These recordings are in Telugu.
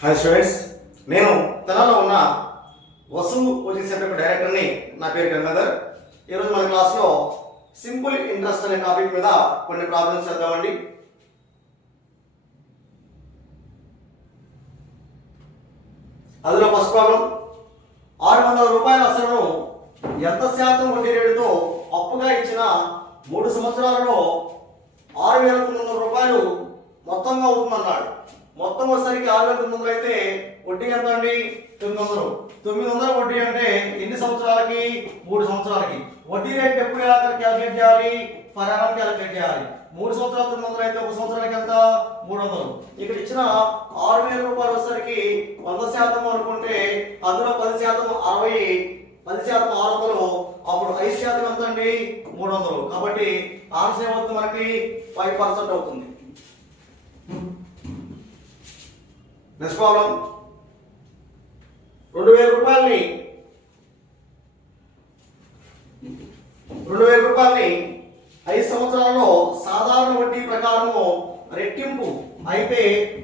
హాయ్ స్టూడెంట్స్, నేను తెలంగాణలో ఉన్న వసు కోచింగ్ సెంటర్ డైరెక్టర్ని. నా పేరు గంగాధర్. ఈరోజు మన క్లాస్లో సింపుల్ ఇంట్రెస్ట్ అనే టాపిక్ మీద కొన్ని ప్రాబ్లమ్స్ చేద్దామండి. అందులో ఫస్ట్ ప్రాబ్లం, 600 రూపాయల అసలును ఎంత శాతం వడ్డీ రేటుతో అప్పుగా ఇచ్చిన 3 సంవత్సరాలలో 6,900 రూపాయలు మొత్తంగా అవుతుందన్నాడు. మొత్తం వచ్చేసరికి 6,900 అయితే వడ్డీ ఎంత అండి? 900. 900 వడ్డీ అంటే ఎన్ని సంవత్సరాలకి? 3 సంవత్సరాలకి. వడ్డీ రేట్ ఎప్పుడు ఎలా క్యాలిక్యులేట్ చేయాలి? పర్ యానం క్యాలిక్యులేట్ చేయాలి. 3 సంవత్సరాలు 900 అయితే 1 సంవత్సరానికి ఎంత? 300. ఇక్కడ ఇచ్చిన 6,000 రూపాయలు వచ్చేసరికి 100% అనుకుంటే అందులో 10% 60, 10% 600, అప్పుడు 5% ఎంత అండి? 300. కాబట్టి ఆన్సర్ ఏమవుతుంది మనకి? 5% అవుతుంది. నెక్స్ట్ ప్రాబ్లం, 2,000 రూపాయలని 5 సంవత్సరాలలో సాధారణ వడ్డీ ప్రకారము రెట్టింపు అయితే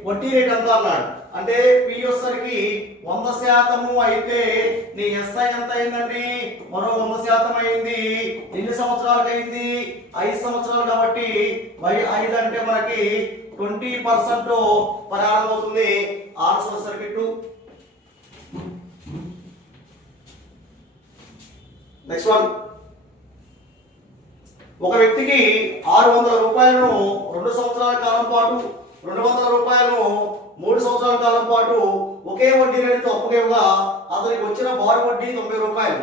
వడ్డీ రేట్ ఎంత అన్నాడు. అంటే పి వచ్చేసరికి 100% అయితే నీ ఎస్ఐ ఎంత అయిందండి? మరో 100% అయింది. ఎన్ని సంవత్సరాలకు అయింది? 5 సంవత్సరాలు. కాబట్టి 5 అంటే మనకి 20% ప్రయాణం అవుతుంది. ఆన్సర్ వచ్చేసరికి 2. నెక్స్ట్ వన్, ఒక వ్యక్తికి 600 రూపాయలను 2 సంవత్సరాల కాలం పాటు, 200 రూపాయలను 3 సంవత్సరాల కాలం పాటు ఒకే వడ్డీ రేటుతో అప్పుగా అతనికి వచ్చిన బారు వడ్డీ 90 రూపాయలు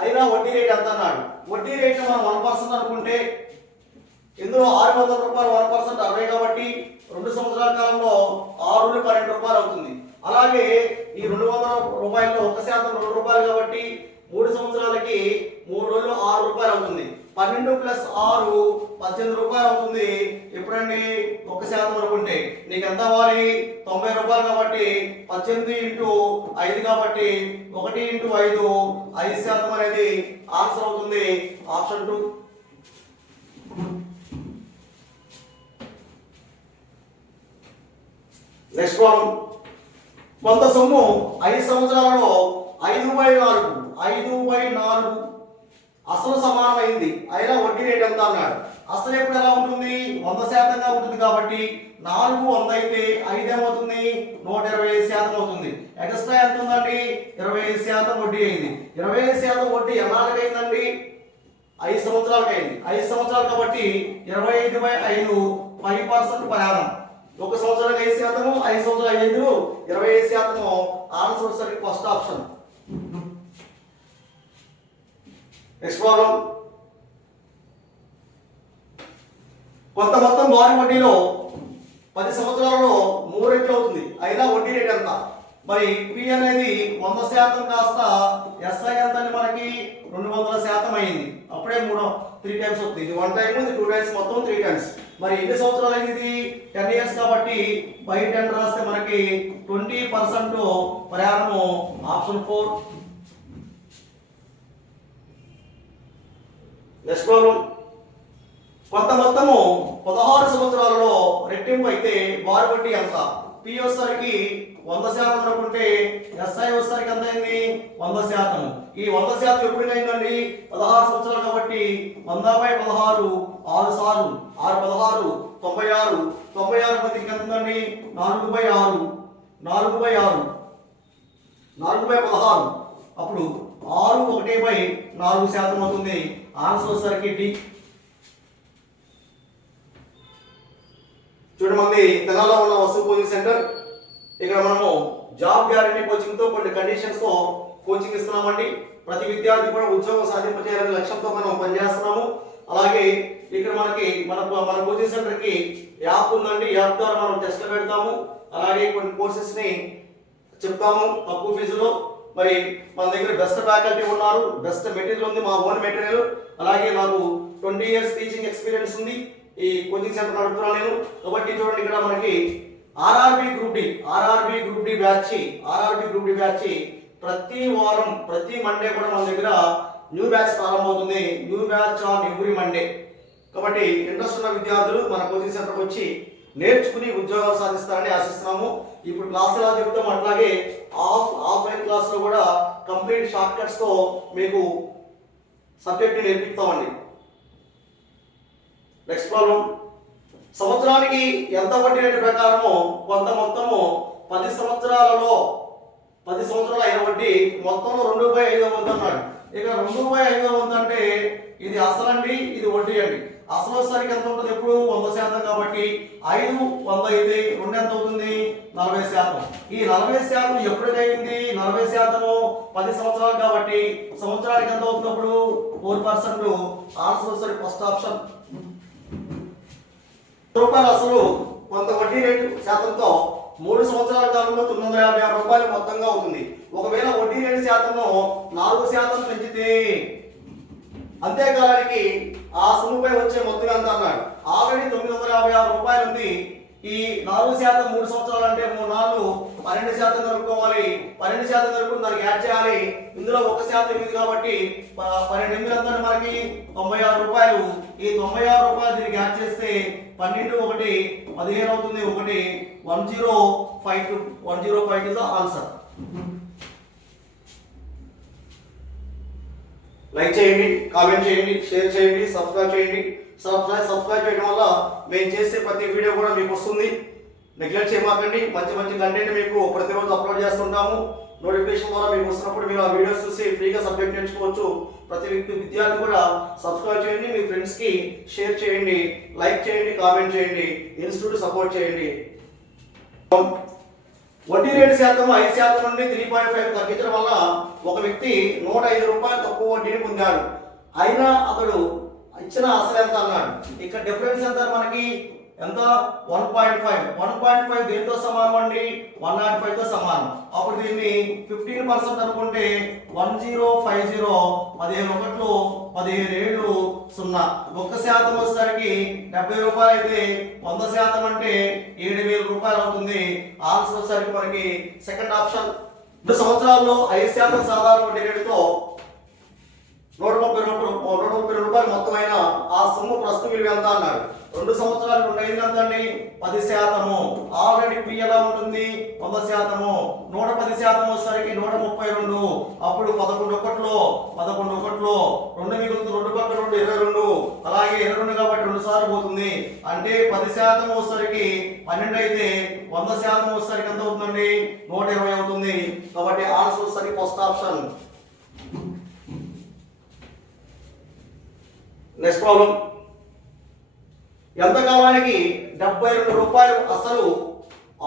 అయినా వడ్డీ రేట్ ఎంత అన్నాడు. వడ్డీ రేట్ మనం 1% అనుకుంటే ఇందులో 600 రూపాయలు 1% 60 కాబట్టి 2 సంవత్సరాల కాలంలో 6 12 రూపాయలు అవుతుంది. అలాగే ఈ 200 రూపాయల్లో 1% 2 రూపాయలు కాబట్టి 3 సంవత్సరాలకి 3 రోజులు 6 రూపాయలు అవుతుంది. 12 + 6 18 రూపాయలు అవుతుంది. ఎప్పుడండి? 1% అనుకుంటే నీకు ఎంత అవ్వాలి? 90 రూపాయలు కాబట్టి 18 × 5 కాబట్టి 1 × 5 5% అనేది ఆన్సర్ అవుతుంది. ఆప్షన్ 2. నెక్స్ట్ ప్రాబ్లం, కొంత సొమ్ము 5 సంవత్సరాలలో 5/4 అసలు సమానమైంది అయినా వడ్డీ రేట్ ఎంత అన్నాడు. అసలు ఎప్పుడు ఎలా ఉంటుంది? 100%గా ఉంటుంది కాబట్టి 4 100 అయితే 5 ఏమవుతుంది? 125% అవుతుంది. ఎక్స్ట్రా ఎంత ఉందండి? 25% వడ్డీ అయింది. 25% వడ్డీ ఎన్నాళ్ళకి అయిందండి? 5 సంవత్సరాలకి అయింది. 5 సంవత్సరాలు కాబట్టి 25/5 5% ప్రయాణం. 1 సంవత్సరానికి 5%, 5 సంవత్సరాలు 5 25%. ఆన్సర్ వచ్చేసరికి ఫస్ట్ ఆప్షన్. నెక్స్ట్ ప్రాబ్లం, కొంత మొత్తం బారు వడ్డీలో 10 సంవత్సరాలలో 3 రెట్లు అవుతుంది అయినా వడ్డీ రేట్ ఎంత? మరి పి అనేది 100% కాస్త ఎస్ఐ ఎంత అని మనకి 200% అయింది. అప్పుడే 3 టైమ్స్ అవుతుంది. ఇది 1 టైమ్, ఇది 2 టైమ్స్, మొత్తం 3 టైమ్స్. మరి ఎన్ని సంవత్సరాలు అయింది? ఇది 10 ఇయర్స్ కాబట్టి 10 రాస్తే మనకి 20% ప్రయాణము. ఆప్షన్ 4. నెక్స్ట్ ప్రాబ్లం, కొంత మొత్తము 16 సంవత్సరాలలో రెట్టింపు అయితే బారు వడ్డీ ఎంత? పి వచ్చేసరికి 100% అనుకుంటే ఎస్ఐ వచ్చేసరికి ఎంత అయింది? 100%. ఈ 100% ఎప్పుడు అయిందండి? 16 సంవత్సరాలు కాబట్టి 100/16 6 సార్లు 6 16 96. 96 మందికి ఎంత ఉందండి? 4/6 4/16. అప్పుడు 6 1/4% అవుతుంది. ఆన్సర్ వచ్చేసరికి డి. చూడమంది, తెలంగాణలో ఉన్న వసు కోచింగ్ సెంటర్. ఇక్కడ మనము జాబ్ గ్యారంటీ కోచింగ్ తో కొన్ని కండిషన్స్ తో కోచింగ్ ఇస్తున్నామండి. ప్రతి విద్యార్థి కూడా ఉద్యోగం సాధింపజేయాలనే లక్ష్యంతో మనం పనిచేస్తున్నాము. అలాగే ఇక్కడ మన కోచింగ్ సెంటర్ కి యాప్ ఉందండి. యాప్ ద్వారా మనం టెస్ట్ పెడతాము. అలాగే కొన్ని కోర్సెస్ ని చెప్తాము తక్కువ ఫీజులో. మరి మన దగ్గర బెస్ట్ ఫ్యాకల్టీ ఉన్నారు, బెస్ట్ మెటీరియల్ ఉంది, మా ఓన్ మెటీరియల్. అలాగే నాకు 20 ఇయర్స్ టీచింగ్ ఎక్స్పీరియన్స్ ఉంది. ఈ కోచింగ్ సెంటర్ నడుపుతున్నాను నేను. కాబట్టి చూడండి, ఇక్కడ మనకి ఆర్ఆర్బి గ్రూప్ డి బ్యాచ్ ప్రతి వారం ప్రతి మండే కూడా మన దగ్గర న్యూ బ్యాచ్ ప్రారంభమవుతుంది. New batch on every Monday. కాబట్టి ఇంట్రెస్ట్ ఉన్న విద్యార్థులు మన కోచింగ్ సెంటర్కి వచ్చి నేర్చుకుని ఉద్యోగాలు సాధిస్తారని ఆశిస్తున్నాము. ఇప్పుడు క్లాస్ ఎలా చెప్తాం అట్లాగే ఆఫ్లైన్ క్లాస్లో కూడా కంప్లీట్ షార్ట్ కట్స్తో మీకు సబ్జెక్ట్ నేర్పిస్తామండి. నెక్స్ట్ ప్రాబ్లం, సంవత్సరానికి ఎంత వడ్డీ రేటు ప్రకారము కొంత మొత్తము 10 సంవత్సరాలలో 10 సంవత్సరాల అయిన వడ్డీ మొత్తంలో 2/5 అన్నాడు. ఇక్కడ 2/5 అంటే ఇది అసలండి, ఇది వడ్డీ అండి. అసలు వచ్చేసరికి ఎంత ఉంటుంది? ఎప్పుడు 100% కాబట్టి 5 100 అయితే 2 ఎంత అవుతుంది? 40%. ఈ 40% ఎప్పుడు అయింది? 40% 10 సంవత్సరాలు కాబట్టి సంవత్సరానికి ఎంత అవుతుంది? అప్పుడు 4%. ఆన్సర్ వచ్చేసరికి ఫస్ట్ ఆప్షన్. రూపాయలు అసలు కొంత వడ్డీ రేటు శాతంతో 3 సంవత్సరాల కాలంలో 956 రూపాయలు మొత్తంగా అవుతుంది. ఒకవేళ వడ్డీ రేటు శాతంలో 4% పెంచితే అంతేకాలానికి ఆ సొమ్ముపై వచ్చే మొత్తం ఎంత అన్నాడు. ఆల్రెడీ 956 రూపాయలు ఉంది. ఈ 4% 3 సంవత్సరాలు అంటే 3 నాలుగు 12% కలుపుకోవాలి. 12% కలుపుకుని దానికి యాడ్ చేయాలి. ఇందులో 1% 8 కాబట్టి 12 8 ఎంత మనకి 96 రూపాయలు. ఈ 96 రూపాయలు దీనికి యాడ్ చేస్తే 12 1 15 అవుతుంది. 1 1052 ఇస్ ద ఆన్సర్. లైక్ చేయండి, కామెంట్ చేయండి, షేర్ చేయండి, సబ్స్క్రైబ్ చేయండి. సబ్స్క్రైబ్ చేయడం వల్ల మేము చేసే ప్రతి వీడియో కూడా మీకు వస్తుంది. నెగ్లెక్ట్ చేయమాకండి. మంచి మంచి కంటెంట్ మీకు ప్రతిరోజు అప్లోడ్ చేస్తుంటాము. నోటిఫికేషన్ ద్వారా మీకు వస్తున్నప్పుడు మీరు ఆ వీడియోస్ చూసి ఫ్రీగా సబ్జెక్ట్ నేర్చుకోవచ్చు. ప్రతి విద్యార్థి కూడా సబ్స్క్రైబ్ చేయండి, మీ ఫ్రెండ్స్కి షేర్ చేయండి, లైక్ చేయండి, కామెంట్ చేయండి, ఇన్స్టిట్యూట్ సపోర్ట్ చేయండి. వడ్డీ రేటు శాతం 5% నుండి 3.5 తగ్గించడం వల్ల ఒక వ్యక్తి 105 రూపాయలు తక్కువ వడ్డీని పొందాడు. అయినా అతడు ఇచ్చిన అసలు ఎంత అన్నాడు. ఇక్కడ డిఫరెన్స్ ఎంత మనకి? ఎంత? 1.5 దేనితో సమానం అండి? 105 తో సమానం. అప్పుడు దీన్ని 15% అనుకుంటే 1050 15 ఒకట్లు 15 ఏళ్ళు 0. 1% వచ్చేసరికి 70 రూపాయలు అయితే 100% అంటే 7000 రూపాయలు అవుతుంది. ఆన్సర్ వచ్చేసరికి మనకి సెకండ్ ఆప్షన్. 2 సంవత్సరాల్లో 5% సాధారణ వడ్డీ రేటుతో 130 రూపాయలు మొత్తమైన ఆ సొమ్ము ప్రస్తుత విలువ ఎంత అన్నాడు. 2 సంవత్సరాలు 2 ఎంత అండి? 10%. ఆల్రెడీ పి ఎలా ఉంటుంది? 100%. 110% వచ్చేసరికి 132. అప్పుడు 11 ఒకట్లో 2 మిగులుతుంది. 2 పక్క 2 22. అలాగే 22 కాబట్టి 2 సార్లు పోతుంది. అంటే 10% వచ్చేసరికి 12 అయితే 100% వచ్చేసరికి ఎంత అవుతుందండి? 120 అవుతుంది. కాబట్టి ఆన్సర్ వచ్చేసరికి ఫస్ట్ ఆప్షన్. నెక్స్ట్ ప్రాబ్లం, ఎంత కాలానికి 72 రూపాయలు అసలు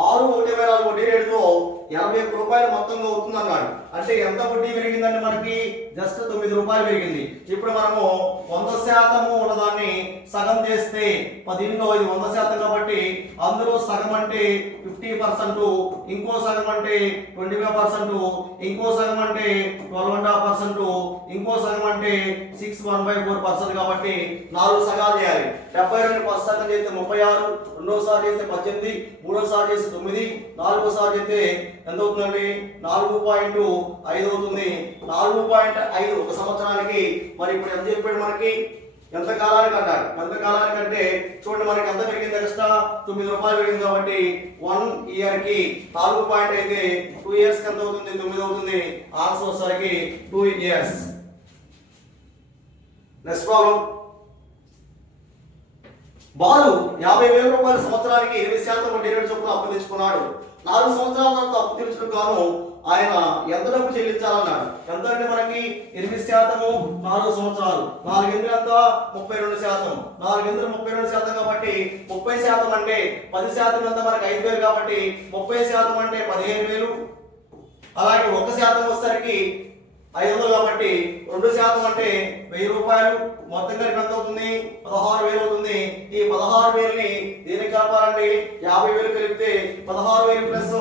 6/1/4 వడ్డీ రేటుతో 81 రూపాయలు మొత్తంగా అవుతుంది అన్నాడు. అంటే ఎంత వడ్డీ పెరిగిందండి మనకి? జస్ట్ 9 రూపాయలు పెరిగింది. ఇప్పుడు మనము 100% ఉన్నదాన్ని సగం చేస్తే 10లో ఇది 100% కాబట్టి అందులో సగం అంటే 50%, ఇంకో సగం అంటే 25%, ఇంకో సగం అంటే 12.5%, ఇంకో సగం అంటే 6.1/4% కాబట్టి 4 సగాలు చేయాలి. 72 100% చేస్తే 36, రెండోసారి చేస్తే 18, మూడోసారి చేస్తే 9, నాలుగోసారి చేస్తే ఎంత అవుతుందండి? 4.5 అవుతుంది. 4.5 ఒక సంవత్సరానికి. మరి ఇప్పుడు ఎంత చెప్పాడు మనకి? ఎంత కాలానికి అన్నాడు. ఎంత కాలానికి అంటే చూడండి మనకి ఎంత పెరిగింది? ఎక్స్ట్రా 9 రూపాయలు పెరిగింది కాబట్టి 1 ఇయర్ కి 4 అయితే 2 ఇయర్స్ కి ఎంత అవుతుంది? 9 అవుతుంది. ఆన్సర్ వచ్చేసరికి 2 ఇయర్స్. నెక్స్ట్ ప్రాబ్లం, బాలు 50,000 రూపాయల సంవత్సరానికి 8% వడ్డీ రేటు చొప్పున అప్పు తెచ్చుకున్నాడు. 4 సంవత్సరాల తర్వాత అప్పు తీర్చడం గాను ఆయన ఎంత డబ్బు చెల్లించాలన్నాడు. ఎంత అంటే మనకి 8%, 4 సంవత్సరాలు, 4 ఎంత? 32%. 4 32% కాబట్టి 30% అంటే 10% ఎంత మనకి 5,000 కాబట్టి 30% అంటే 15,000. అలాగే 1% వచ్చేసరికి 500 కాబట్టి 2% అంటే 1000 రూపాయలు. మొత్తం కలిపి ఎంత అవుతుంది? 16,000 అవుతుంది. ఈ 16,000ని దీనికి కలపాలండి. 50,000 కలిపితే 16,000 ప్లస్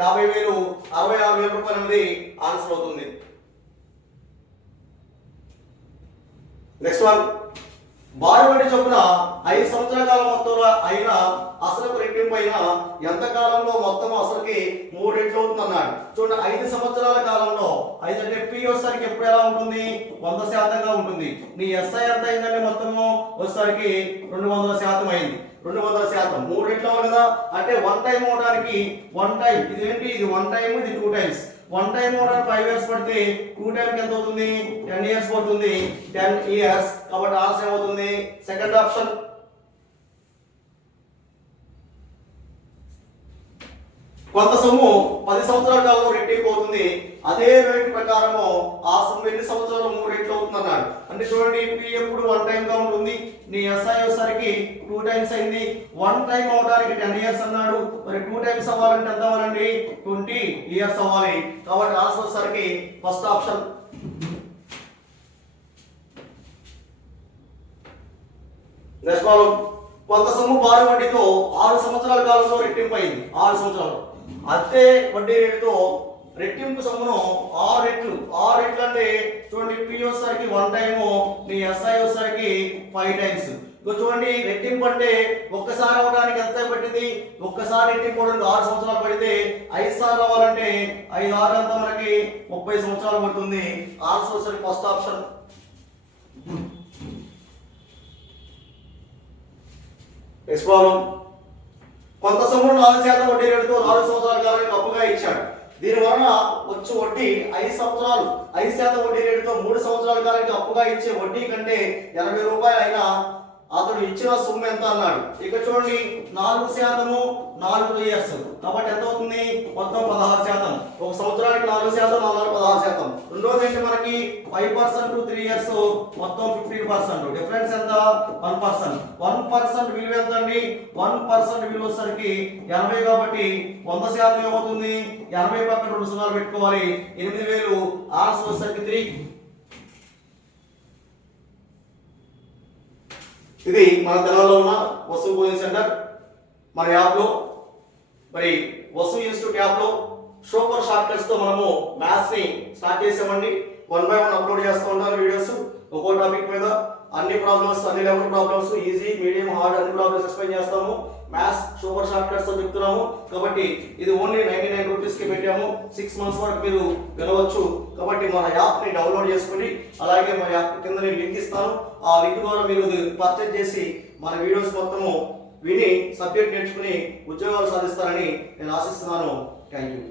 50,000 66,000 రూపాయలు అనేది ఆన్సర్ అవుతుంది. నెక్స్ట్ వన్, బారు వడ్డీ చొప్పున 5 సంవత్సరాల కాలం మొత్తంలో అయిన అసలుకు రెట్టింపు అయిన ఎంత కాలంలో మొత్తం అసలుకి 3 రెట్లు అవుతుంది అన్నాడు. చూడండి 5 సంవత్సరాల కాలంలో 5 అంటే పి వచ్చేసరికి ఎప్పుడు ఎలా ఉంటుంది? 100%గా ఉంటుంది. నీ ఎస్ఐ ఎంత అయిందంటే మొత్తము వచ్చేసరికి 200% అయింది. 200%. 3 రెట్లు అవ్వాలి కదా, అంటే 1 టైం అవడానికి 1 టైం ఇది ఏంటి, ఇది 1 టైం, ఇది 2 టైమ్స్. 1 టైం అవడానికి 5 ఇయర్స్ పడితే 2 టైంకి ఎంత అవుతుంది, 10 ఇయర్స్ పడుతుంది. 10 ఇయర్స్. కాబట్టి ఆన్సర్ ఏమవుతుంది, సెకండ్ ఆప్షన్. కొంత సొమ్ము 10 సంవత్సరాల కాలంలో రెట్టింపు అవుతుంది. అదే రేటు ప్రకారము ఆ సొమ్ము ఎన్ని సంవత్సరాలు 3 రెట్లు అవుతుంది అన్నాడు. అంటే చూడండి, పి ఎప్పుడు 1 టైం గా ఉంటుంది, నీ ఎస్ఐ వచ్చేసరికి 2 టైమ్స్ అయింది. 1 టైం అవడానికి 10 ఇయర్స్ అన్నాడు. మరి 2 టైమ్స్ అవ్వాలంటే ఎంత అవ్వాలండి, 20 ఇయర్స్ అవ్వాలి. కాబట్టి ఆన్సర్ వచ్చేసరికి ఫస్ట్ ఆప్షన్. Next problem. కొంత సొమ్ము భారీ వడ్డీతో 6 సంవత్సరాల కాలంలో రెట్టింపు అయింది. 6 సంవత్సరాలు అదే వడ్డీ రేటుతో రెట్టింపు సొమ్మును 6 రెట్లు. 6 రెట్లు అంటే చూడండి, పి వచ్చేసరికి 1 టైము, నీ ఎస్ఐ వచ్చేసరికి 5 టైమ్స్. చూడండి, రెట్టింపు అంటే ఒక్కసారి అవ్వడానికి ఎంత పట్టింది, ఒక్కసారి రెట్టింపు అవడానికి 6 సంవత్సరాలు పడితే 5 సార్లు అవ్వాలంటే 5 6 అంతా మనకి 30 సంవత్సరాలు పడుతుంది. ఆన్సర్ వచ్చేసరికి ఫస్ట్ ఆప్షన్. Next problem. కొంత సొమ్మును 4% వడ్డీ రేటుతో 4 సంవత్సరాల కాలానికి అప్పుగా ఇచ్చాడు. దీని వలన వచ్చే వడ్డీ 5 సంవత్సరాలు 5% వడ్డీ రేటుతో 3 సంవత్సరాల కాలానికి అప్పుగా ఇచ్చే వడ్డీ కంటే 80 రూపాయలు అయినా అతడు ఇచ్చిన సొమ్ము ఎంత అన్నాడు. ఇక చూడండి, 4% 4 ఇయర్స్ కాబట్టి ఎంత అవుతుంది, మొత్తం 16%. ఒక సంవత్సరానికి 4%, 4 16%. రెండోది ఏంటి, మనకి 5% 3 ఇయర్స్ మొత్తం 15%. డిఫరెన్స్ ఎంత, 1%. 1% విలువ ఎంత అండి, 1% విలువ వచ్చేసరికి 80 కాబట్టి 100% ఏమవుతుంది, 80 పక్కన 2 సున్నాలు పెట్టుకోవాలి. 8000. ఆన్సర్ వచ్చేసరికి 3. ఇది మన తెలంగాణలో ఉన్న వసు కోచింగ్ సెంటర్ మన యాప్లో, మరి వసు ఇన్స్టిట్యూట్ యాప్లో సూపర్ షార్ట్ కట్స్ తో మనము మ్యాథ్స్ ని స్టార్ట్ చేసామండి. 1 by 1 అప్లోడ్ చేస్తూ ఉంటాను వీడియోస్. ఒక్కో టాపిక్ మీద అన్ని ప్రాబ్లమ్స్, అన్ని level problems, easy, medium, hard అన్ని ప్రాబ్లమ్స్ ఎక్స్ప్లెయిన్ చేస్తాము. మ్యాథ్స్ సూపర్ షార్ట్ కట్స్ అని చెప్తున్నాము కాబట్టి ఇది ఓన్లీ 99 రూపీస్ కి పెట్టాము. 6 మంత్స్ వరకు మీరు వినవచ్చు. కాబట్టి మన యాప్ ని డౌన్లోడ్ చేసుకోండి. అలాగే మన యాప్ కింద నేను లింక్ ఇస్తాను. ఆ లింక్ ద్వారా మీరు పర్చేజ్ చేసి మన వీడియోస్ మొత్తము విని సబ్జెక్ట్ నేర్చుకుని ఉద్యోగాలు సాధిస్తారని నేను ఆశిస్తున్నాను. Thank you.